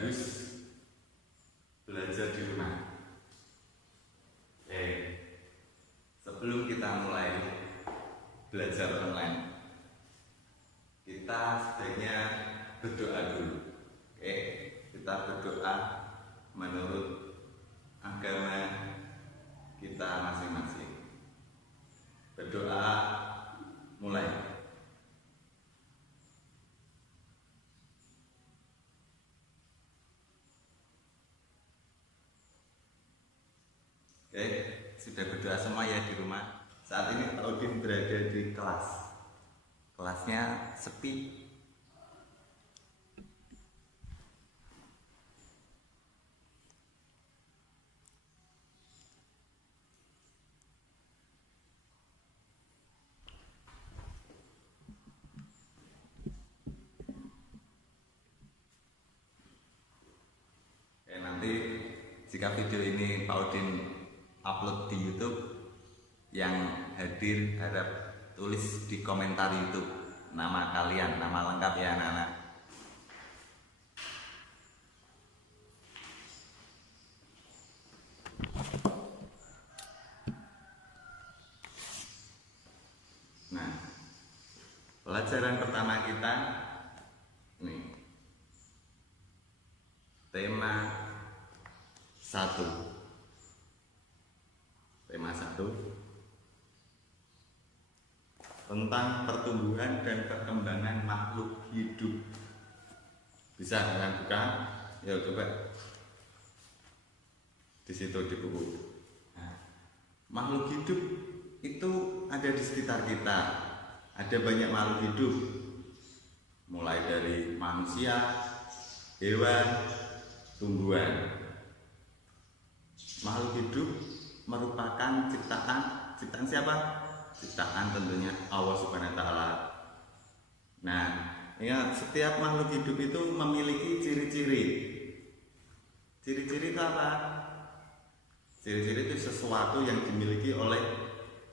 harus belajar di rumah. Sebelum kita mulai belajar online, kita sebaiknya berdoa dulu. Kita berdoa menurut agama kita masing-masing. Berdoa mulai. Sudah berdoa semua ya di rumah. Saat ini Pak Udin berada di kelas. Kelasnya sepi. Nanti jika video ini Pak Udin upload di YouTube, yang hadir harap tulis di komentar YouTube nama kalian, nama lengkap ya anak-anak. Nah, pelajaran pertama kita ini tema 1. Tema 1 tentang pertumbuhan dan perkembangan makhluk hidup. Bisa kalian buka? Ya coba di situ di buku. Nah, makhluk hidup itu ada di sekitar kita. Ada banyak makhluk hidup, mulai dari manusia, hewan, tumbuhan. Makhluk hidup merupakan ciptaan siapa? Ciptaan tentunya Allah Subhanahu wa Ta'ala. Nah, ingat, setiap makhluk hidup itu memiliki ciri-ciri. Ciri-ciri itu apa? Ciri-ciri itu sesuatu yang dimiliki oleh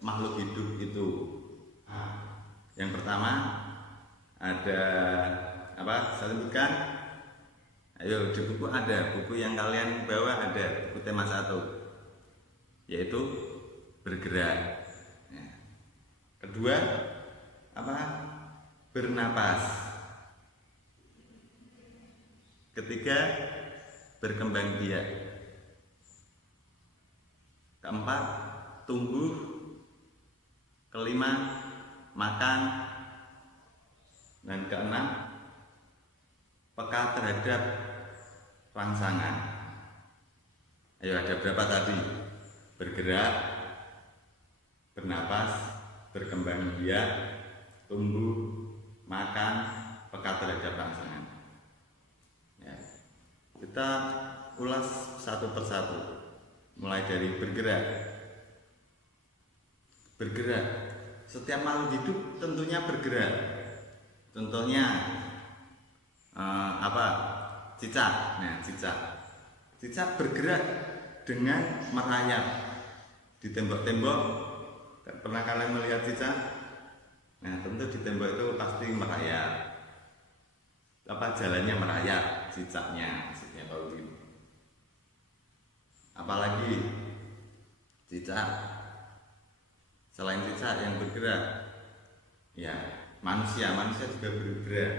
makhluk hidup itu. Yang pertama ada apa? Saya sebutkan. Ayo, di buku ada, buku yang kalian bawa ada, buku tema 1, yaitu bergerak. Kedua, apa? Bernapas. Ketiga, berkembang biak. Keempat, tumbuh. Kelima, makan. Dan keenam, peka terhadap rangsangan. Ayo, ada berapa tadi? Bergerak, bernapas, berkembang biak, tumbuh, makan, peka terhadap rangsangan. Ya. Kita ulas satu persatu. Mulai dari bergerak. Bergerak. Setiap makhluk hidup tentunya bergerak. Contohnya apa? Cicak. Nah, cicak bergerak dengan merayap di tembok-tembok. Pernah kalian melihat cicak? Nah, tentu di tembok itu pasti merayap. Apa jalannya merayap cicaknya, maksudnya Pak Udin. Apalagi cicak, selain cicak yang bergerak, ya manusia juga bergerak.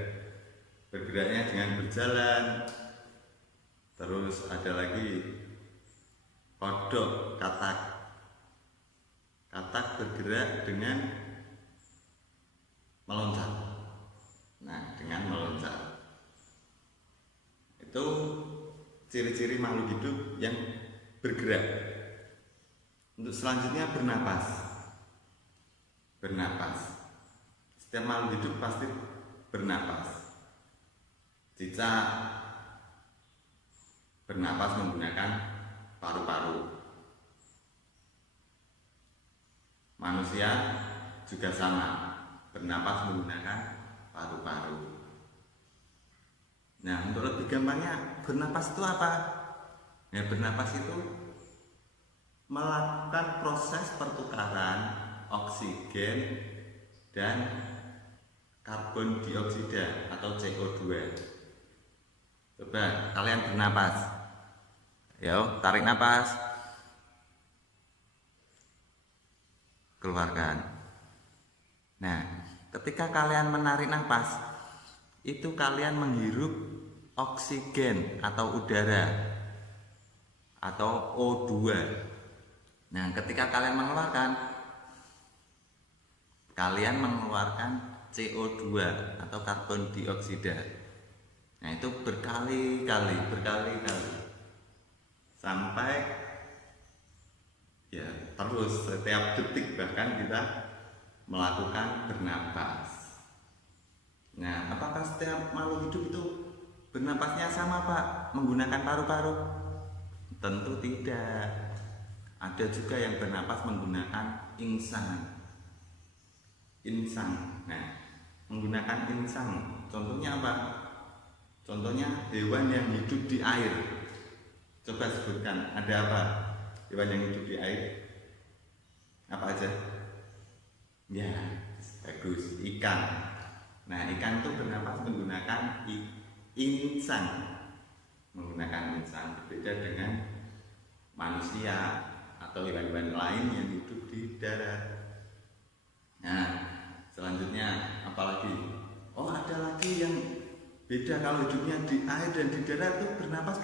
Bergeraknya dengan berjalan. Terus ada lagi kodok, katak. Katak bergerak dengan meloncat. Nah, dengan meloncat. Itu ciri-ciri makhluk hidup yang bergerak. Untuk selanjutnya bernapas. Bernapas. Setiap makhluk hidup pasti bernapas. Cicak bernapas menggunakan paru-paru. Manusia juga sama, bernapas menggunakan paru-paru. Nah, untuk lebih gampangnya, bernapas itu apa? Ya, bernapas itu melakukan proses pertukaran oksigen dan karbon dioksida atau CO2. Coba kalian bernapas. Yo, tarik napas. Keluarkan. Nah, ketika kalian menarik napas, itu kalian menghirup oksigen atau udara atau O2. Nah, ketika kalian mengeluarkan CO2 atau karbon dioksida. Nah, itu berkali-kali sampai ya terus setiap detik bahkan kita melakukan bernapas. Nah, apakah setiap makhluk hidup itu bernapasnya sama, Pak? Menggunakan paru-paru? Tentu tidak. Ada juga yang bernapas menggunakan insang. Nah, menggunakan insang. Contohnya apa? Contohnya hewan yang hidup di air. Coba sebutkan, ada apa? Hewan yang hidup di air? Apa aja? Ya, bagus, ikan. Nah, ikan itu bernapas menggunakan insang. Menggunakan insang, berbeda dengan manusia atau hewan-hewan lain yang hidup di darat. Nah, selanjutnya apalagi? Oh, ada lagi yang beda kalau hidupnya di air dan di darat itu bernapas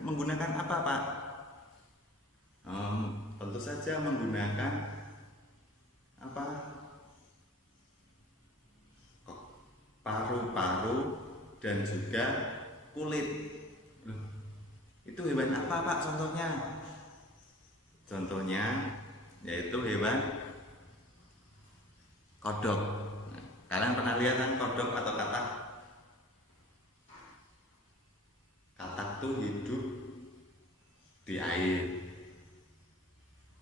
menggunakan apa, Pak? Tentu saja menggunakan apa? Paru-paru dan juga kulit. Itu hewan apa, Pak, contohnya? Contohnya yaitu hewan kodok. Kalian pernah lihat kan kodok atau katak? Katak tuh hidup di air.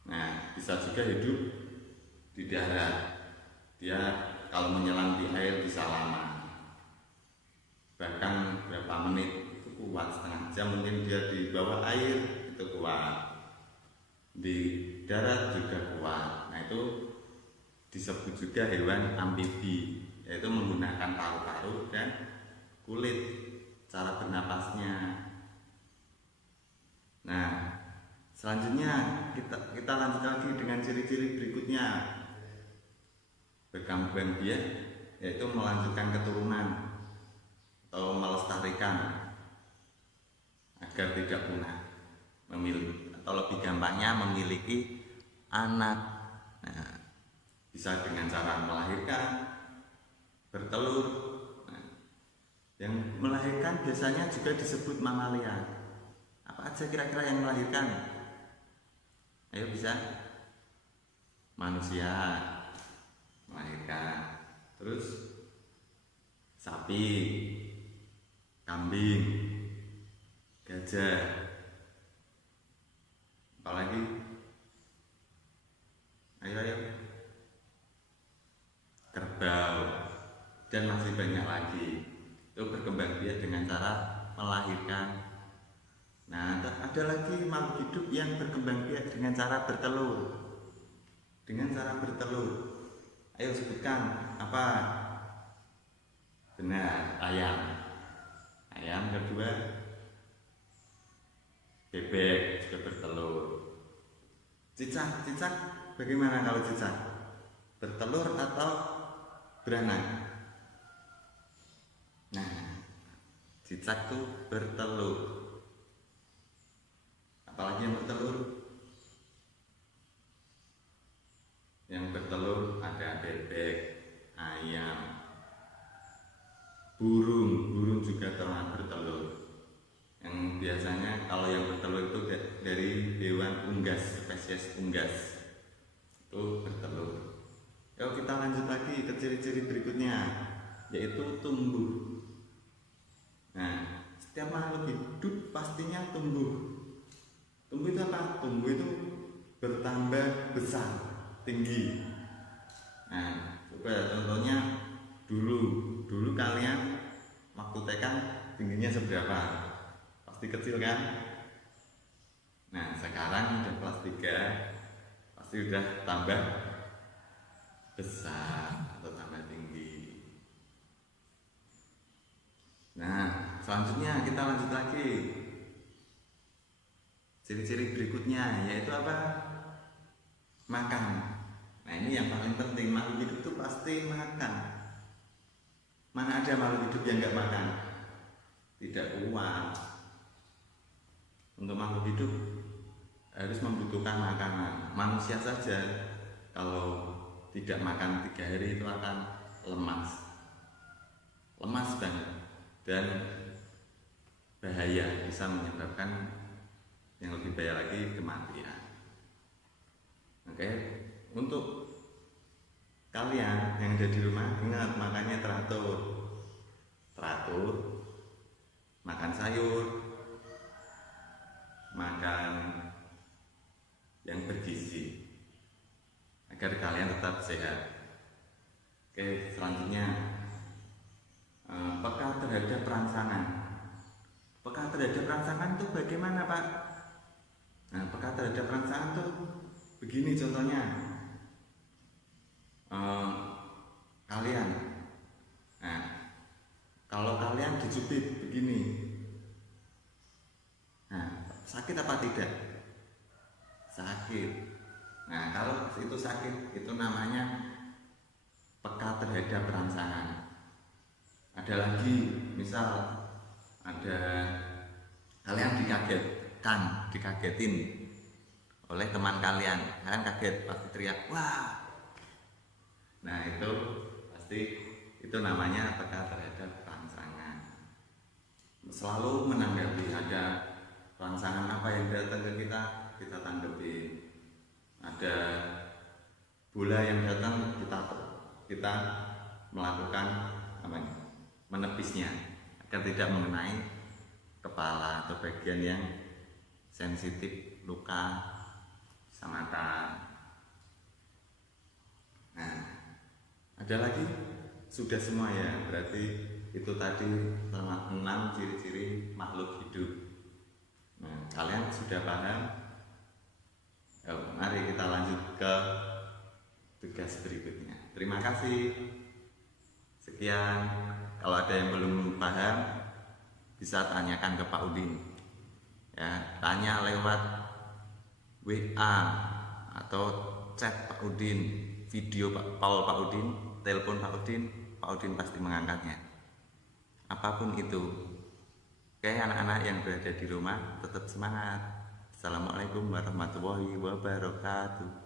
Nah, bisa juga hidup di darat. Dia kalau menyelam di air bisa lama. Bahkan berapa menit itu kuat, setengah jam mungkin dia di bawah air itu kuat. Di darat juga kuat. Nah, itu disebut juga hewan amfibi, yaitu menggunakan paru-paru dan kulit cara bernapasnya. Nah, selanjutnya kita lanjut lagi dengan ciri-ciri berikutnya. Berkembang biak yaitu melanjutkan keturunan atau melestarikan agar tidak punah, atau lebih gampangnya memiliki anak. Nah, bisa dengan cara melahirkan, bertelur. Nah, yang melahirkan biasanya juga disebut mamalia. Apa aja kira-kira yang melahirkan? Ayo, bisa? Manusia melahirkan, terus sapi, kambing, gajah, apalagi? Ayo, kerbau, dan masih banyak lagi. Itu berkembang biak dengan cara melahirkan. Nah, ada lagi makhluk hidup yang berkembang biak dengan cara bertelur. Ayo sebutkan apa? Benar, ayam. Kedua, bebek juga bertelur. Cicak bagaimana kalau cicak? Bertelur atau beranak? Nah, cicak tuh bertelur. Apalagi yang bertelur? Yang bertelur ada bebek, ayam, burung juga pernah bertelur. Yang biasanya kalau yang bertelur itu dari hewan unggas, spesies unggas itu bertelur. Yuk kita lanjut lagi ke ciri-ciri berikutnya, yaitu tumbuh. Nah, setiap makhluk hidup pastinya tumbuh. Tumbuh itu apa? Tumbuh itu bertambah besar, tinggi. Nah, coba contohnya dulu kalian waktu TK tingginya seberapa? Pasti kecil kan? Nah, sekarang udah kelas 3 pasti udah tambah besar atau tambah tinggi. Nah, selanjutnya kita lanjut lagi. Ciri-ciri berikutnya yaitu apa? Makan. Nah ini yang paling penting, makhluk hidup itu pasti makan. Mana ada makhluk hidup yang nggak makan? Tidak kuat. Untuk makhluk hidup harus membutuhkan makanan. Manusia saja kalau tidak makan 3 hari itu akan lemas banget dan bahaya, bisa menyebabkan yang lebih bahaya lagi kematian. Oke, untuk kalian yang ada di rumah ingat makannya teratur, makan sayur, makan yang bergizi agar kalian tetap sehat. Oke, selanjutnya peka terhadap rangsangan. Peka terhadap rangsangan itu bagaimana, Pak? Nah, peka terhadap rangsangan itu begini contohnya. Kalian, nah, kalau kalian dijubit begini, nah, sakit apa tidak? Sakit. Nah, kalau itu sakit, itu namanya peka terhadap rangsangan. Ada lagi, misal ada kalian dikagetin oleh teman kalian kaget, pasti teriak, wah. Nah itu pasti, itu namanya peka terhadap rangsangan. Selalu menanggapi, ada rangsangan apa yang datang ke kita tanggapi. Ada bola yang datang, kita melakukan apa ini? Menepisnya agar tidak mengenai kepala atau bagian yang sensitif, luka, sama mata. Nah, ada lagi? Sudah semua ya, berarti itu tadi 6 ciri-ciri makhluk hidup. Nah, kalian sudah paham? Mari kita lanjut ke tugas berikutnya. Terima kasih. Sekian. Kalau ada yang belum paham, bisa tanyakan ke Pak Udin. Ya, tanya lewat WA atau chat Pak Udin, video Pak Udin, telepon Pak Udin pasti mengangkatnya. Apapun itu. Oke, anak-anak yang berada di rumah tetap semangat. Assalamualaikum warahmatullahi wabarakatuh.